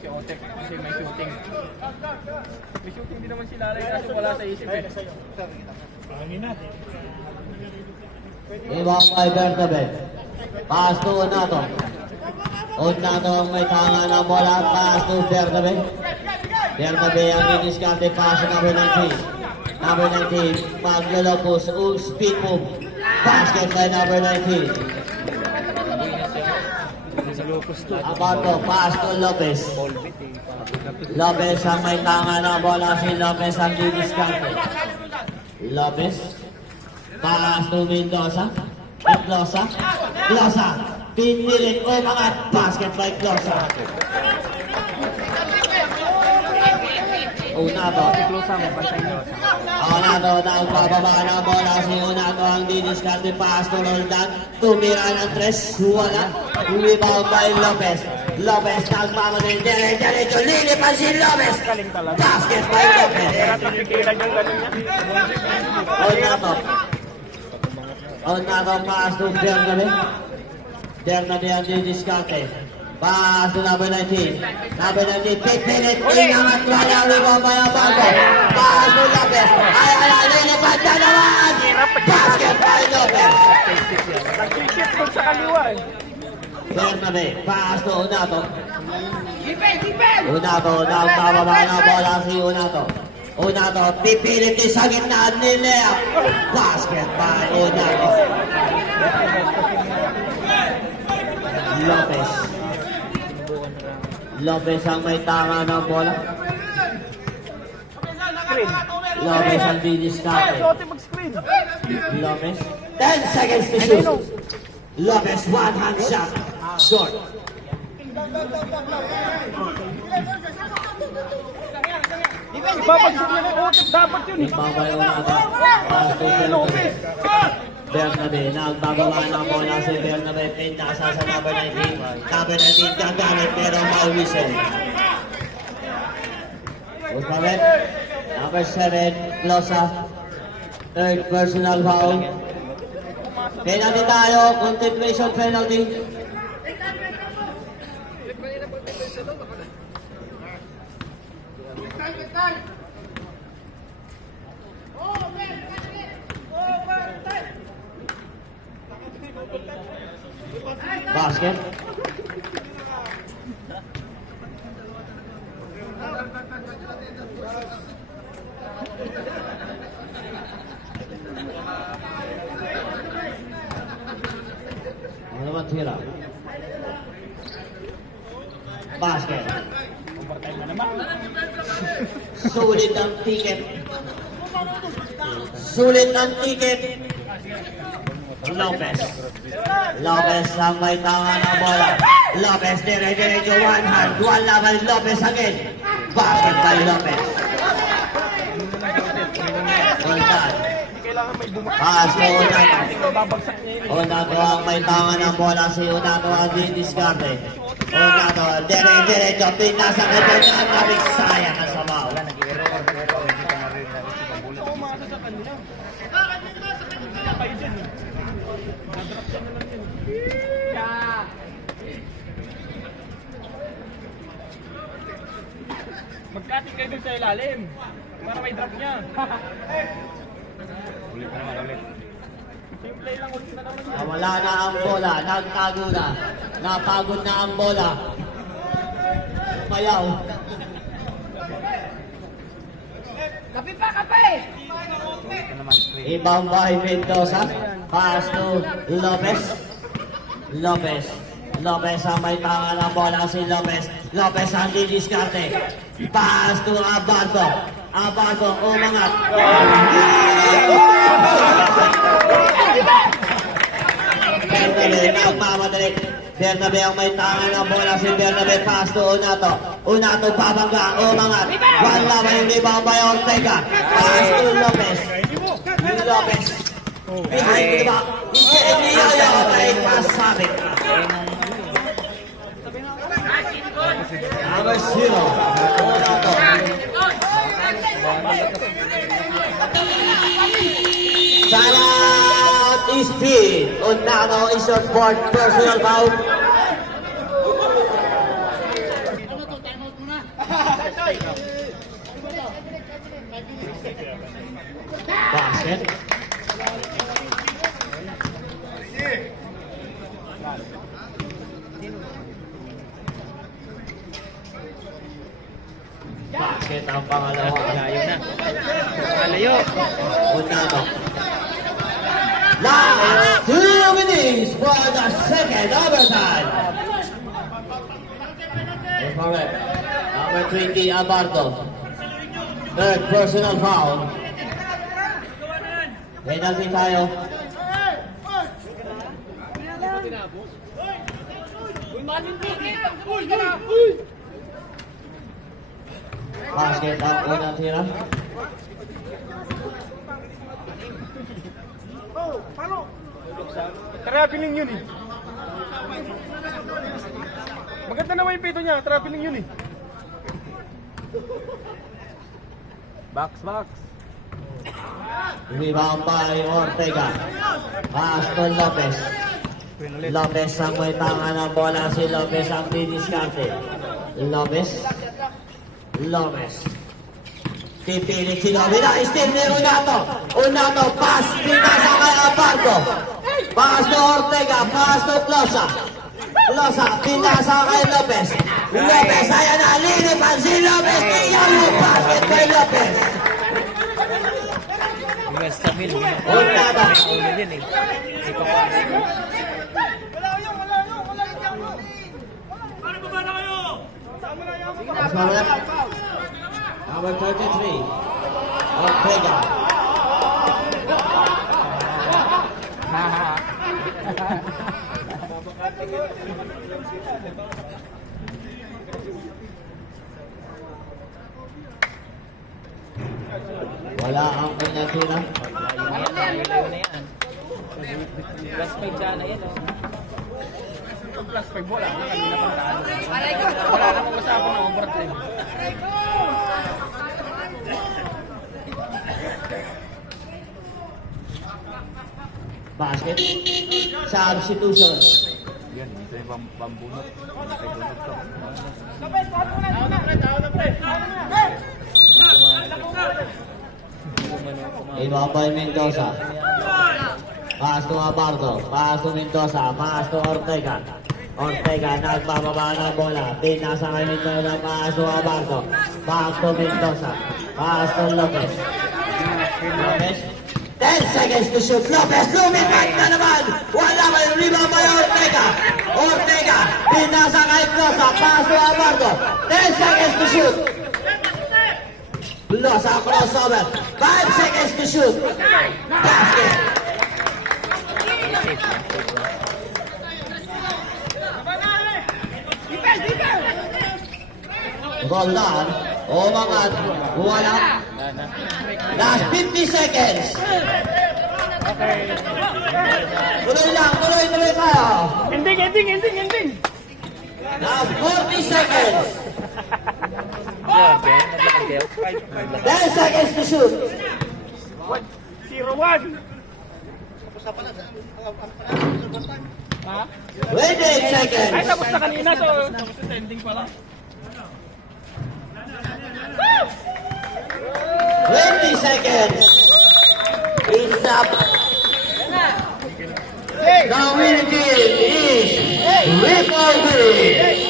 si Otek kasi may shooting. May shooting din naman si Lalay kaso wala sa isip eh. Ibang by Bernabe. Pass to Onato. Onato ang may tanga ng bola. Pass to Bernabe. Bernabe ang iniskante. Pass to number 19. Number 19. Maglalapos. Speed move. Basket by number 19. Abato. Pass to Lopez. Lopez ang may tanga ng bola. Si Lopez ang iniskante. Lopez. Pass to Mendoza. Mendoza. Glosa. Pinilit o mga basket by Glosa. Unato. Unato na ang bababa ng bola. Si Unato ang didiskarte. Pass to Roldan. Tumira ng tres. Wala. Rebound by Lopez. Lopez nagmamadali. Diretso. Lilipan si Lopez. Basket by Lopez. Unato. Unato pass to Bernabe. Bernabe ang didiskarte. Pass to number 19. Number 19, pipilit. Inangat wala. Rebound by Abato. Pass to Lopez. Ay, lilipan na naman. Basket by Lopez. Nag-shift doon sa kaliwa eh. Bernabe, pass to Unato. Unato, nagpababa ng bola si Unato. Unato, pipilit din sa gitna ni Lea. Basket by Unato. Lopez. Lopez ang may tanga ng bola. Lopez ang didiskarte. Mag-screen. Lopez, 10 seconds to shoot. Lopez, one hand shot. Short. Ibabagsak niya ng Otek. Dapat yun eh. Ibabayo na ito. Pass to Bernabe. Bernabe, nagbagawa ng bola si Bernabe. Pintasa sa number 19. Number 19 gagamit pero may whistle. Usmabet. Number 7, Glosa. Third personal foul. Penalty tayo. Continuation penalty. Basket. Ano naman tira? Basket. Sulit ang ticket. Sulit ang ticket. Lopez. Lopez ang may tanga ng bola. Lopez, dire-diretso, one hand. One laban, Lopez again. Basket by Lopez. Roldan. Pass to Unato. Unato ang may tanga ng bola. Si Unato ang didiskarte. Unato, dire-diretso, pinasa kay Unato. Kaming sayang ang sabaw. Magkating kayo dun sa ilalim. Para may drop niya. Simple lang ulit na naman yan. Wala na ang bola. Nagtago na. Napagod na ang bola. Mayaw. Kape pa, kape! Ibang by Mendoza. Pass to Lopez. Lopez. Lopez ang may tanga ng bola si Lopez. Lopez ang didiskarte. Pass to Abato. Abato umangat. Bernabe nagmamadali. Bernabe ang may tanga ng bola si Bernabe. Pass to Unato. Unato babangga. Umangat. Wala ba yung rebound by Ortega. Pass to Lopez. Lopez. Behind the back. Hindi niya yung pasabit. Number 0. Unato. Shout is speed. Unato is your fourth personal foul. Basket. Basket ang pangalawa. Layo na. Malayo. Unado. Last 2 minutes for the second overtime. That's correct. Number 20, Abardo. Third personal foul. Penalty tayo. Basket ang unang tira. Traveling yun eh. Maganda naman yung pito niya, traveling yun eh. Box, box. Rebound by Ortega. Pass to Lopez. Lopez ang may tanga ng bola. Si Lopez ang diniskarte. Lopez. Lopez. Pipilit si Lopez. Steve ni Unato. Unato. Pass. Pinasa kay Abardo. Pass to Ortega. Pass to Closa. Closa. Pinasa kay Lopez. Lopez. Ayan na. Linipan si Lopez. Tingnan mo. Basket kay Lopez. US Camille. Unato. Ulo din eh. Hindi ko pa. That's correct. Number 33. Ortega. Wala ang pinatira. Layo na yan. Plus 5 sana yan. Plus 5 bola. Kanina pang taano. Wala na kung usapan ng overtime. Basket. Substitution. Yan, ito yung pambunot. Pambunot to. Ibabay Mendoza. Pass to Abardo. Pass to Mendoza. Pass to Ortega. Ortega nagbababa ng bola. Pinasa kay Mendoza. Pass to Abardo. Pass to Mendoza. Pass to Lopez. Lopez. 10 seconds to shoot. Lopez lumipad na naman. Wala may rebound by Ortega. Ortega. Pinasa kay Closa. Pass to Abardo. 10 seconds to shoot. Closa crossover. 5 seconds to shoot. Basket. Roll down. Umangat. Wala. Last 50 seconds. Tuloy lang. Tuloy tayo. Ending. Now 40 seconds. 10 seconds to shoot. 0-1. 28 seconds. Ay, tapos na kanina, so ending pala. 20 seconds. It's up. The winning team is Rico Green.